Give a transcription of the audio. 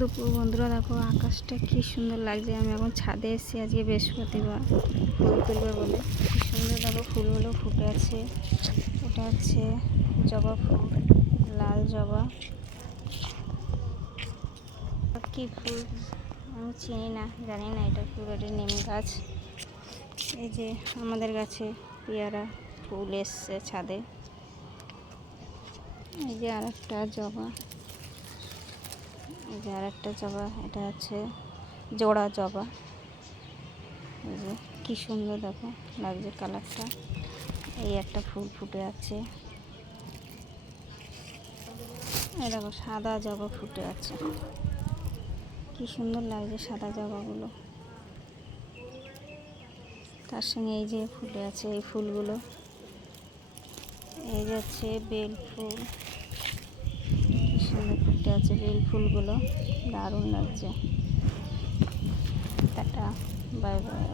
দুপুর বন্ধুরা, দেখো আকাশটা কি সুন্দর লাগছে। আমি এখন ছাদে এসেছি, আজকে বৃহস্পতিবার, ফুল তুলবে বলে। কি সুন্দর দেখো ফুলগুলো ফুটে আছে। এটা হচ্ছে জবা ফুল, লাল জবা। কি ফুল আমি চিনি না, জানি না এটা ফুল। এটা নিম গাছ। এই যে আমাদের গাছে পেয়ারা ফুল এসছে ছাদে। এই যে আর একটা জবা, এই যে আর একটা জবা, এটা হচ্ছে জোড়া জবা। এই যে কি সুন্দর দেখো লাগছে কালারটা। এই একটা ফুল ফুটে আছে। এই দেখো সাদা জবা ফুটে আছে, কি সুন্দর লাগছে সাদা জবাগুলো। তার সঙ্গে এই যে ফুটে আছে এই ফুলগুলো। এই যাচ্ছে বেল ফুল, কি সুন্দর ফুটে আছে বেল ফুলগুলো, দারুণ লাগছে। Tata, bye bye.